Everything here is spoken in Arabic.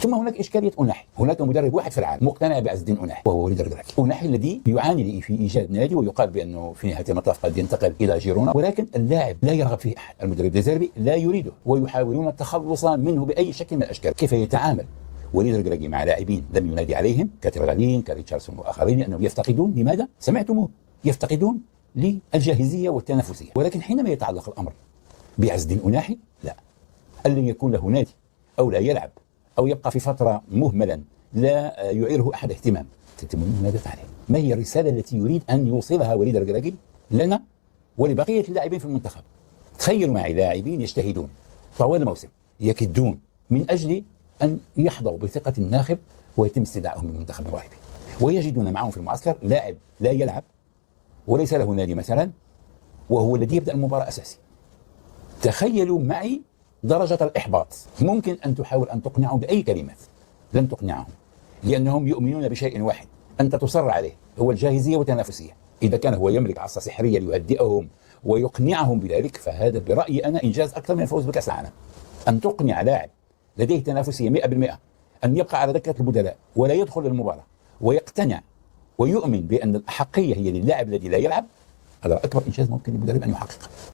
ثم هناك إشكالية أوناحي. هناك مدرب واحد في العالم مقتنع بعز الدين أوناحي، وهو وليد الركراكي. أوناحي الذي يعاني في إيجاد نادي، ويقال بأنه في نهاية المطاف قد ينتقل إلى جيرونا، ولكن اللاعب لا يرغب فيه أحد. المدرب ديزيربي لا يريده، ويحاولون التخلص منه بأي شكل من الأشكال. كيف يتعامل وليد الركراكي مع لاعبين لم ينادي عليهم كترغالين كريتشاردسون وآخرين، لأنهم يفتقدون، لماذا؟ سمعتموه، يفتقدون للجاهزية والتنافسية. ولكن حينما يتعلق الأمر بعز الدين أوناحي، لا، أن لن يكون له نادي أو لا يلعب أو يبقى في فترة مهملا لا يعيره أحد اهتمام. ماذا عليه؟ ما هي الرسالة التي يريد أن يوصلها وليد الركراكي لنا ولبقية اللاعبين في المنتخب؟ تخيلوا معي لاعبين يجتهدون طوال الموسم، يكدون من أجل أن يحظوا بثقة الناخب ويتم استدعائهم من المنتخب الراهبي، ويجدون معهم في المعسكر لاعب لا يلعب وليس له نادي مثلا، وهو الذي يبدأ المباراة أساسي. تخيلوا معي درجة الإحباط. ممكن أن تحاول أن تقنعهم بأي كلمات، لن تقنعهم، لأنهم يؤمنون بشيء واحد أنت تصر عليه، هو الجاهزية والتنافسية. إذا كان هو يملك عصا سحرية ليهدئهم ويقنعهم بذلك، فهذا برأيي أنا إنجاز أكثر من الفوز بكأس العالم. أن تقنع لاعب لديه تنافسية 100% أن يبقى على دكة البدلاء ولا يدخل المباراة، ويقتنع ويؤمن بأن الأحقية هي للاعب الذي لا يلعب، هذا أكبر إنجاز ممكن للمدرب أن يحققه.